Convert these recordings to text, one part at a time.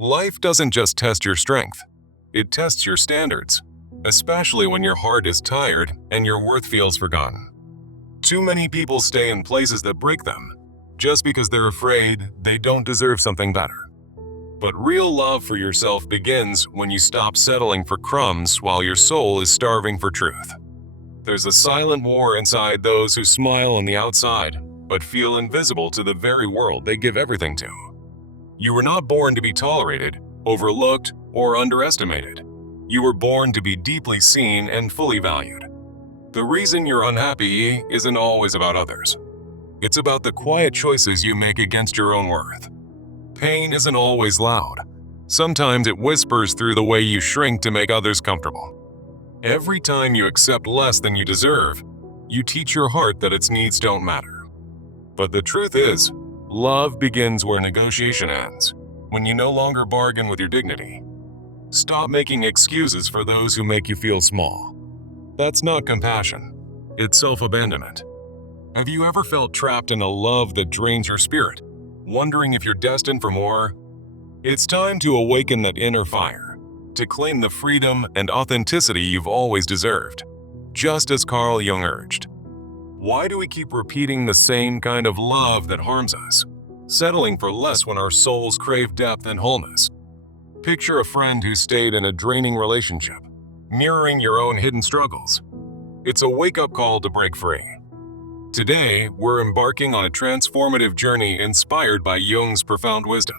Life doesn't just test your strength, it tests your standards, especially when your heart is tired and your worth feels forgotten. Too many people stay in places that break them, just because they're afraid they don't deserve something better. But real love for yourself begins when you stop settling for crumbs while your soul is starving for truth. There's a silent war inside those who smile on the outside, but feel invisible to the very world they give everything to. You were not born to be tolerated, overlooked, or underestimated. You were born to be deeply seen and fully valued. The reason you're unhappy isn't always about others. It's about the quiet choices you make against your own worth. Pain isn't always loud. Sometimes it whispers through the way you shrink to make others comfortable. Every time you accept less than you deserve, you teach your heart that its needs don't matter. But the truth is, love begins where negotiation ends, when you no longer bargain with your dignity. Stop making excuses for those who make you feel small. That's not compassion, it's self-abandonment. Have you ever felt trapped in a love that drains your spirit, wondering if you're destined for more? It's time to awaken that inner fire, to claim the freedom and authenticity you've always deserved, just as Carl Jung urged. Why do we keep repeating the same kind of love that harms us, settling for less when our souls crave depth and wholeness? Picture a friend who stayed in a draining relationship, mirroring your own hidden struggles. It's a wake-up call to break free. Today, we're embarking on a transformative journey inspired by Jung's profound wisdom.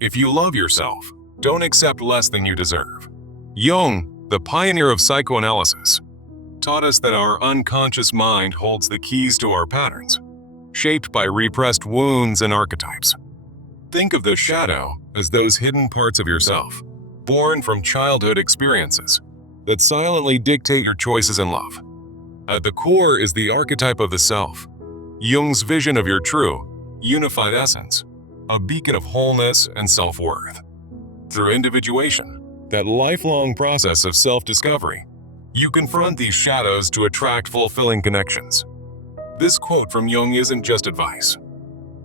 If you love yourself, don't accept less than you deserve. Jung, the pioneer of psychoanalysis, taught us that our unconscious mind holds the keys to our patterns, shaped by repressed wounds and archetypes. Think of the shadow as those hidden parts of yourself, born from childhood experiences, that silently dictate your choices in love. At the core is the archetype of the self, Jung's vision of your true, unified essence, a beacon of wholeness and self-worth. Through individuation, that lifelong process of self-discovery, you confront these shadows to attract fulfilling connections. This quote from Jung isn't just advice.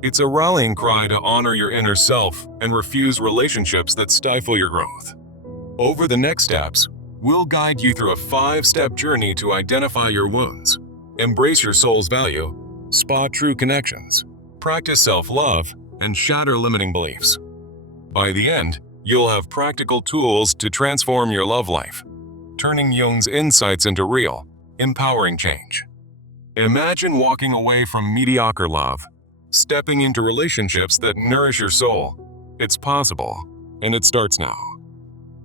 It's a rallying cry to honor your inner self and refuse relationships that stifle your growth. Over the next steps, we'll guide you through a 5-step journey to identify your wounds, embrace your soul's value, spot true connections, practice self-love, and shatter limiting beliefs. By the end, you'll have practical tools to transform your love life, turning Jung's insights into real, empowering change. Imagine walking away from mediocre love, stepping into relationships that nourish your soul. It's possible, and it starts now.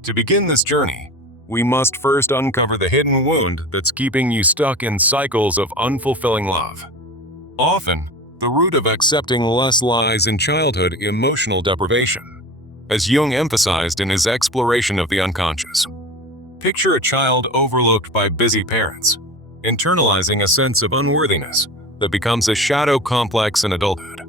To begin this journey, we must first uncover the hidden wound that's keeping you stuck in cycles of unfulfilling love. Often, the root of accepting less lies in childhood emotional deprivation, as Jung emphasized in his exploration of the unconscious. Picture a child overlooked by busy parents, internalizing a sense of unworthiness that becomes a shadow complex in adulthood.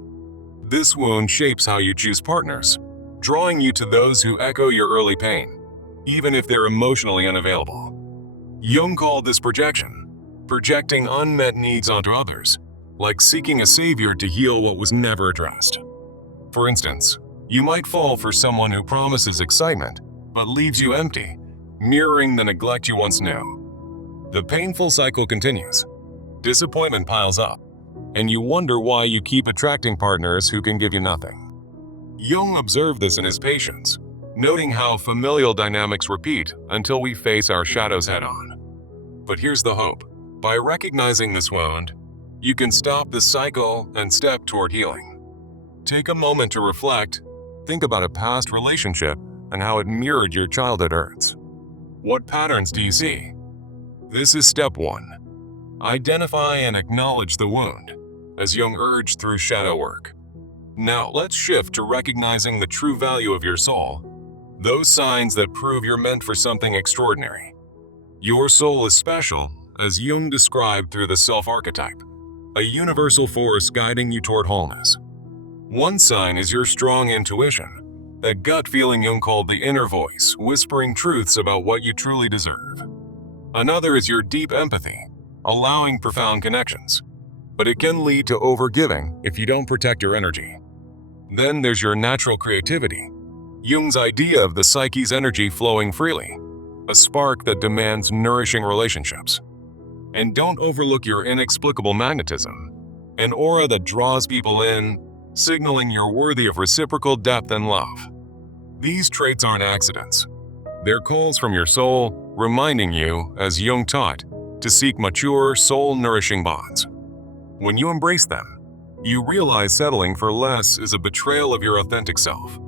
This wound shapes how you choose partners, drawing you to those who echo your early pain, even if they're emotionally unavailable. Jung called this projection, projecting unmet needs onto others, like seeking a savior to heal what was never addressed. For instance, you might fall for someone who promises excitement, but leaves you empty, mirroring the neglect you once knew. The painful cycle continues. Disappointment piles up, and you wonder why you keep attracting partners who can give you nothing. Jung observed this in his patients, noting how familial dynamics repeat until we face our shadows head-on. But here's the hope. By recognizing this wound, you can stop the cycle and step toward healing. Take a moment to reflect. Think about a past relationship and how it mirrored your childhood hurts. What patterns do you see? This is step 1. Identify and acknowledge the wound, as Jung urged through shadow work. Now let's shift to recognizing the true value of your soul, those signs that prove you're meant for something extraordinary. Your soul is special, as Jung described through the self-archetype, a universal force guiding you toward wholeness. One sign is your strong intuition, that gut feeling Jung called the inner voice, whispering truths about what you truly deserve. Another is your deep empathy, allowing profound connections, but it can lead to overgiving if you don't protect your energy. Then there's your natural creativity, Jung's idea of the psyche's energy flowing freely, a spark that demands nourishing relationships. And don't overlook your inexplicable magnetism, an aura that draws people in, signaling you're worthy of reciprocal depth and love. These traits aren't accidents. They're calls from your soul, reminding you, as Jung taught, to seek mature, soul-nourishing bonds. When you embrace them, you realize settling for less is a betrayal of your authentic self.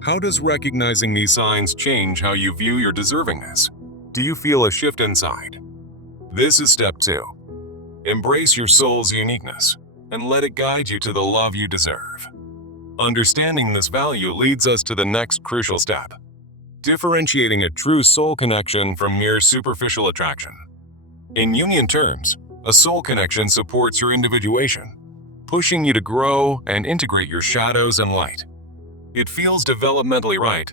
How does recognizing these signs change how you view your deservingness? Do you feel a shift inside? This is step 2. Embrace your soul's uniqueness and let it guide you to the love you deserve. Understanding this value leads us to the next crucial step: differentiating a true soul connection from mere superficial attraction. In Jungian terms, a soul connection supports your individuation, pushing you to grow and integrate your shadows and light. It feels developmentally right,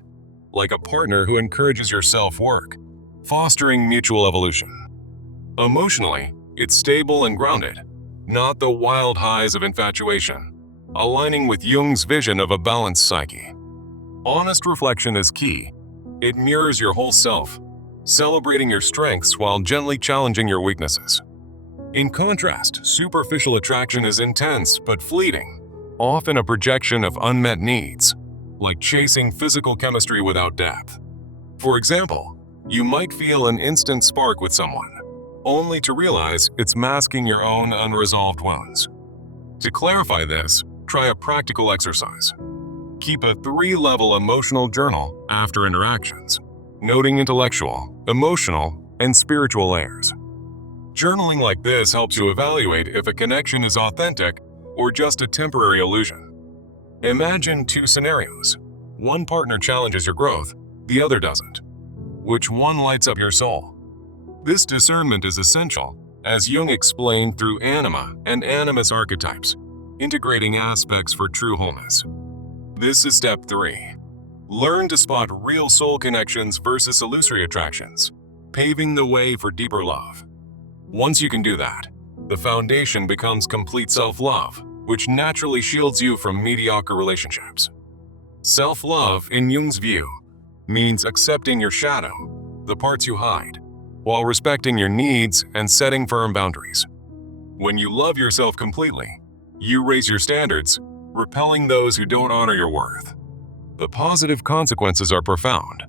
like a partner who encourages your self-work, fostering mutual evolution. Emotionally, it's stable and grounded, not the wild highs of infatuation, aligning with Jung's vision of a balanced psyche. Honest reflection is key. It mirrors your whole self, celebrating your strengths while gently challenging your weaknesses. In contrast, superficial attraction is intense but fleeting, often a projection of unmet needs, like chasing physical chemistry without depth. For example, you might feel an instant spark with someone, only to realize it's masking your own unresolved wounds. To clarify this, try a practical exercise. Keep a 3-level emotional journal after interactions, noting intellectual, emotional, and spiritual layers. Journaling like this helps you evaluate if a connection is authentic or just a temporary illusion. Imagine 2 scenarios. One partner challenges your growth, the other doesn't. Which one lights up your soul? This discernment is essential, as Jung explained through anima and animus archetypes, integrating aspects for true wholeness. This is step 3. Learn to spot real soul connections versus illusory attractions, paving the way for deeper love. Once you can do that, the foundation becomes complete self-love, which naturally shields you from mediocre relationships. Self-love, in Jung's view, means accepting your shadow, the parts you hide, while respecting your needs and setting firm boundaries. When you love yourself completely, you raise your standards, repelling those who don't honor your worth. The positive consequences are profound.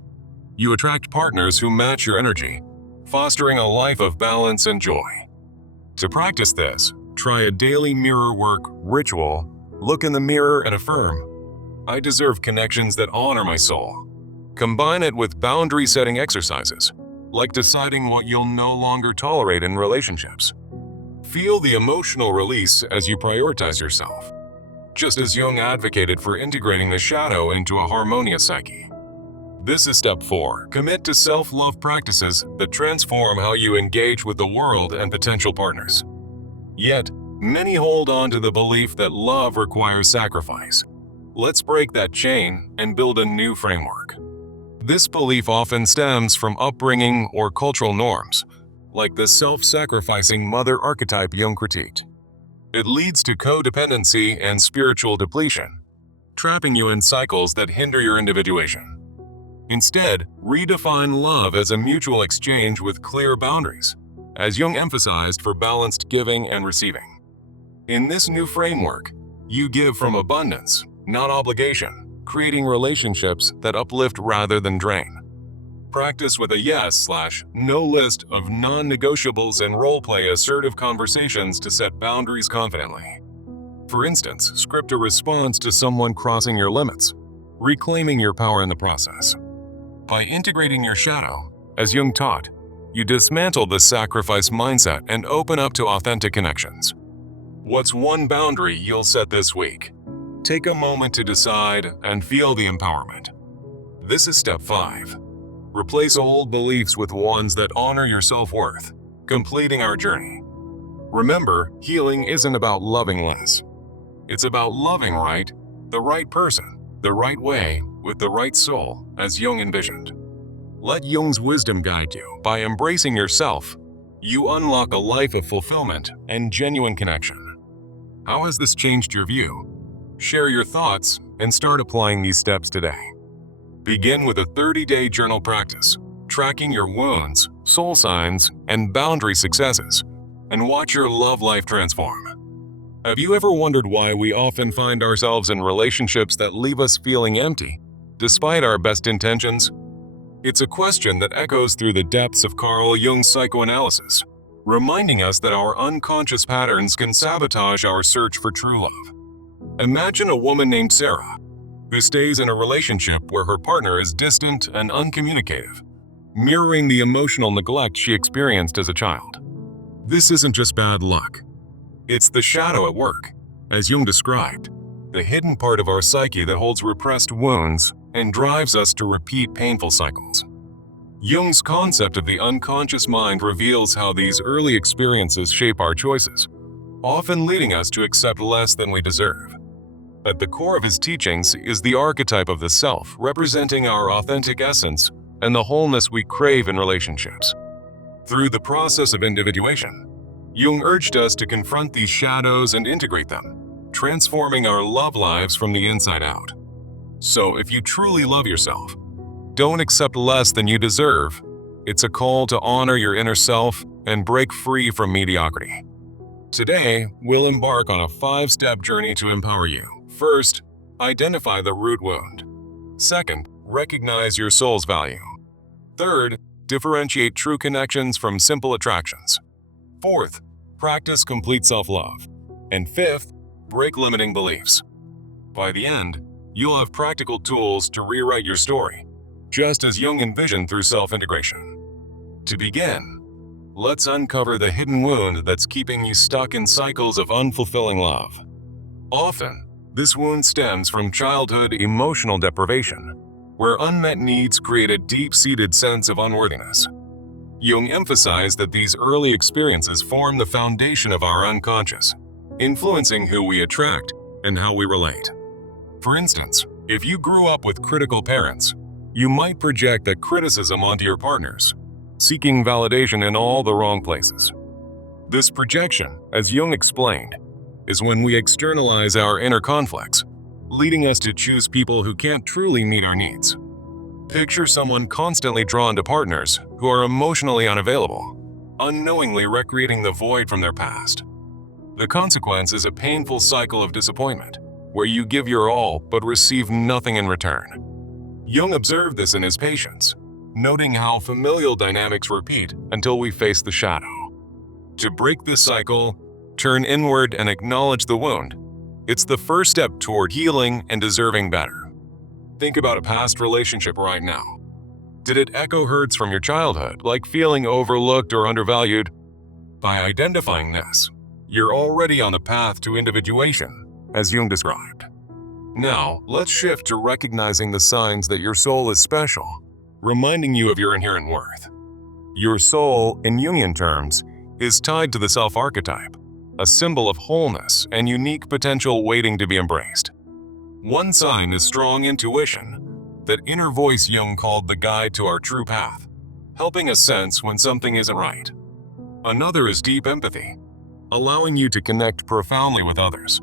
You attract partners who match your energy, fostering a life of balance and joy. To practice this, try a daily mirror work ritual. Look in the mirror and affirm, "I deserve connections that honor my soul." Combine it with boundary-setting exercises, like deciding what you'll no longer tolerate in relationships. Feel the emotional release as you prioritize yourself, just as Jung advocated for integrating the shadow into a harmonious psyche. This is step 4. Commit to self-love practices that transform how you engage with the world and potential partners. Yet, many hold on to the belief that love requires sacrifice. Let's break that chain and build a new framework. This belief often stems from upbringing or cultural norms, like the self-sacrificing mother archetype Jung critiqued. It leads to codependency and spiritual depletion, trapping you in cycles that hinder your individuation. Instead, redefine love as a mutual exchange with clear boundaries, as Jung emphasized for balanced giving and receiving. In this new framework, you give from abundance, not obligation, creating relationships that uplift rather than drain. Practice with a yes/no list of non-negotiables and role-play assertive conversations to set boundaries confidently. For instance, script a response to someone crossing your limits, reclaiming your power in the process. By integrating your shadow, as Jung taught, you dismantle the sacrifice mindset and open up to authentic connections. What's one boundary you'll set this week? Take a moment to decide and feel the empowerment. This is step 5. Replace old beliefs with ones that honor your self-worth, completing our journey. Remember, healing isn't about loving less. It's about loving right, the right person, the right way, with the right soul, as Jung envisioned. Let Jung's wisdom guide you. By embracing yourself, you unlock a life of fulfillment and genuine connection. How has this changed your view? Share your thoughts and start applying these steps today. Begin with a 30-day journal practice, tracking your wounds, soul signs, and boundary successes, and watch your love life transform. Have you ever wondered why we often find ourselves in relationships that leave us feeling empty, despite our best intentions? It's a question that echoes through the depths of Carl Jung's psychoanalysis, reminding us that our unconscious patterns can sabotage our search for true love. Imagine a woman named Sarah, who stays in a relationship where her partner is distant and uncommunicative, mirroring the emotional neglect she experienced as a child. This isn't just bad luck. It's the shadow at work, as Jung described, the hidden part of our psyche that holds repressed wounds and drives us to repeat painful cycles. Jung's concept of the unconscious mind reveals how these early experiences shape our choices, often leading us to accept less than we deserve. At the core of his teachings is the archetype of the self, representing our authentic essence and the wholeness we crave in relationships. Through the process of individuation, Jung urged us to confront these shadows and integrate them, transforming our love lives from the inside out. So if you truly love yourself, don't accept less than you deserve. It's a call to honor your inner self and break free from mediocrity. Today, we'll embark on a 5-step journey to empower you. First, identify the root wound. Second, recognize your soul's value. Third, differentiate true connections from simple attractions. Fourth, practice complete self-love. And fifth, break limiting beliefs. By the end, you'll have practical tools to rewrite your story, just as Jung envisioned through self-integration. To begin, let's uncover the hidden wound that's keeping you stuck in cycles of unfulfilling love. Often, this wound stems from childhood emotional deprivation, where unmet needs create a deep-seated sense of unworthiness. Jung emphasized that these early experiences form the foundation of our unconscious, influencing who we attract and how we relate. For instance, if you grew up with critical parents, you might project that criticism onto your partners, seeking validation in all the wrong places. This projection, as Jung explained, is when we externalize our inner conflicts, leading us to choose people who can't truly meet our needs. Picture someone constantly drawn to partners who are emotionally unavailable, unknowingly recreating the void from their past. The consequence is a painful cycle of disappointment, where you give your all but receive nothing in return. Jung observed this in his patients, noting how familial dynamics repeat until we face the shadow. To break this cycle, turn inward and acknowledge the wound. It's the first step toward healing and deserving better. Think about a past relationship right now. Did it echo hurts from your childhood, like feeling overlooked or undervalued? By identifying this, you're already on the path to individuation, as Jung described. Now, let's shift to recognizing the signs that your soul is special, reminding you of your inherent worth. Your soul, in Jungian terms, is tied to the self-archetype, a symbol of wholeness and unique potential waiting to be embraced. One sign is strong intuition, that inner voice Jung called the guide to our true path, helping us sense when something isn't right. Another is deep empathy, allowing you to connect profoundly with others,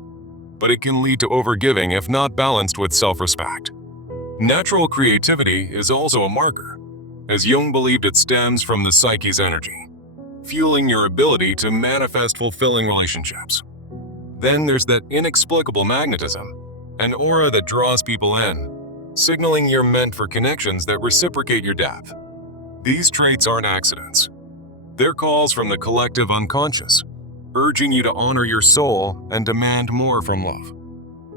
but it can lead to overgiving if not balanced with self-respect. Natural creativity is also a marker, as Jung believed it stems from the psyche's energy, fueling your ability to manifest fulfilling relationships. Then there's that inexplicable magnetism, an aura that draws people in, signaling you're meant for connections that reciprocate your depth. These traits aren't accidents. They're calls from the collective unconscious, urging you to honor your soul and demand more from love.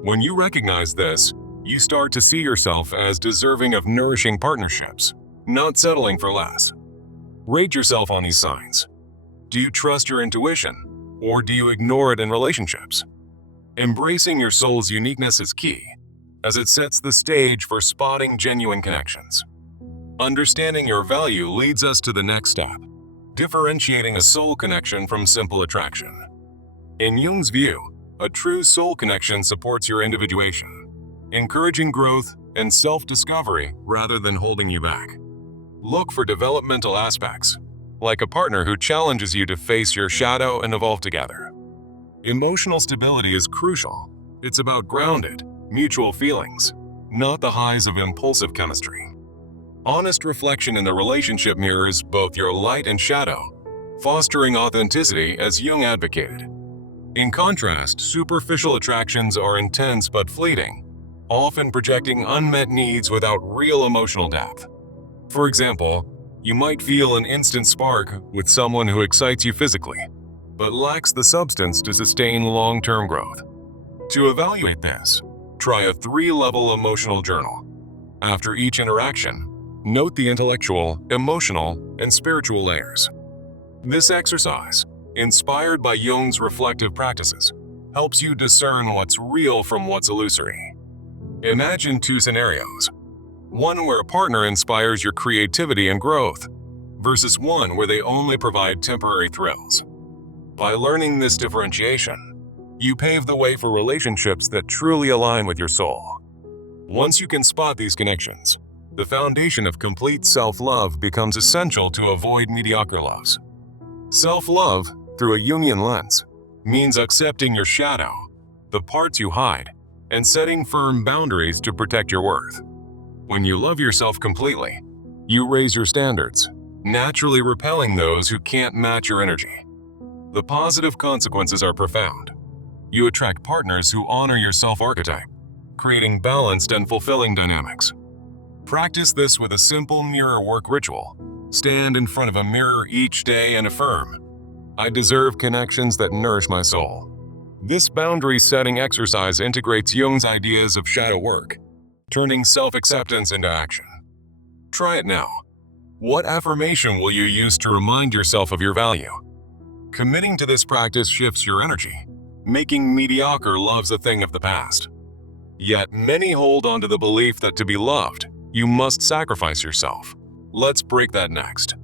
When you recognize this, you start to see yourself as deserving of nourishing partnerships, not settling for less. Rate yourself on these signs. Do you trust your intuition, or do you ignore it in relationships? Embracing your soul's uniqueness is key, as it sets the stage for spotting genuine connections. Understanding your value leads us to the next step, differentiating a soul connection from simple attraction. In Jung's view, a true soul connection supports your individuation, encouraging growth and self-discovery rather than holding you back. Look for developmental aspects, like a partner who challenges you to face your shadow and evolve together. Emotional stability is crucial. It's about grounded, mutual feelings, not the highs of impulsive chemistry. Honest reflection in the relationship mirrors both your light and shadow, fostering authenticity as Jung advocated. In contrast, superficial attractions are intense but fleeting, often projecting unmet needs without real emotional depth. For example, you might feel an instant spark with someone who excites you physically, but lacks the substance to sustain long-term growth. To evaluate this, try a 3-level emotional journal. After each interaction, note the intellectual, emotional, and spiritual layers. This exercise, inspired by Jung's reflective practices, helps you discern what's real from what's illusory. Imagine 2 scenarios. One where a partner inspires your creativity and growth, versus one where they only provide temporary thrills. By learning this differentiation, you pave the way for relationships that truly align with your soul. Once you can spot these connections, the foundation of complete self-love becomes essential to avoid mediocre loves. Self-love, through a Jungian lens, means accepting your shadow, the parts you hide, and setting firm boundaries to protect your worth. When you love yourself completely, you raise your standards, naturally repelling those who can't match your energy. The positive consequences are profound. You attract partners who honor your self-archetype, creating balanced and fulfilling dynamics. Practice this with a simple mirror work ritual. Stand in front of a mirror each day and affirm, "I deserve connections that nourish my soul." This boundary-setting exercise integrates Jung's ideas of shadow work, turning self-acceptance into action. Try it now. What affirmation will you use to remind yourself of your value? Committing to this practice shifts your energy, making mediocre loves a thing of the past. Yet many hold on to the belief that to be loved, you must sacrifice yourself. Let's break that next.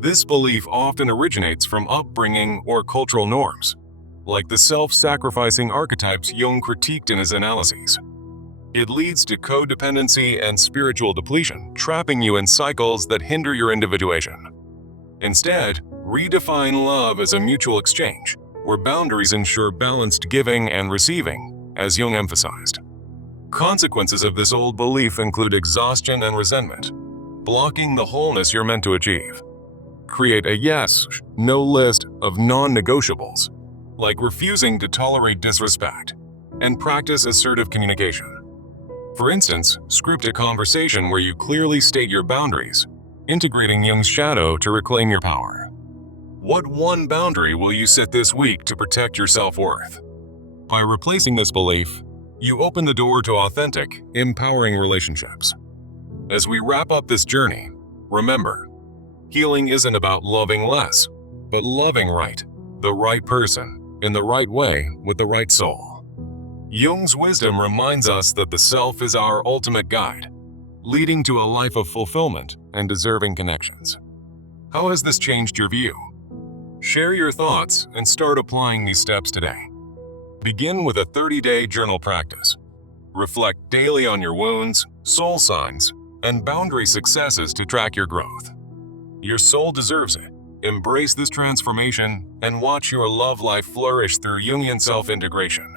This belief often originates from upbringing or cultural norms, like the self-sacrificing archetypes Jung critiqued in his analyses. It leads to codependency and spiritual depletion, trapping you in cycles that hinder your individuation. Instead, redefine love as a mutual exchange, where boundaries ensure balanced giving and receiving, as Jung emphasized. Consequences of this old belief include exhaustion and resentment, blocking the wholeness you're meant to achieve. Create a yes/no list of non-negotiables, like refusing to tolerate disrespect, and practice assertive communication. For instance, script a conversation where you clearly state your boundaries, integrating Jung's shadow to reclaim your power. What one boundary will you set this week to protect your self-worth? By replacing this belief, you open the door to authentic, empowering relationships. As we wrap up this journey, remember, healing isn't about loving less, but loving right, the right person, in the right way, with the right soul. Jung's wisdom reminds us that the self is our ultimate guide, leading to a life of fulfillment and deserving connections. How has this changed your view? Share your thoughts and start applying these steps today. Begin with a 30-day journal practice. Reflect daily on your wounds, soul signs, and boundary successes to track your growth. Your soul deserves it. Embrace this transformation and watch your love life flourish through Jungian self-integration.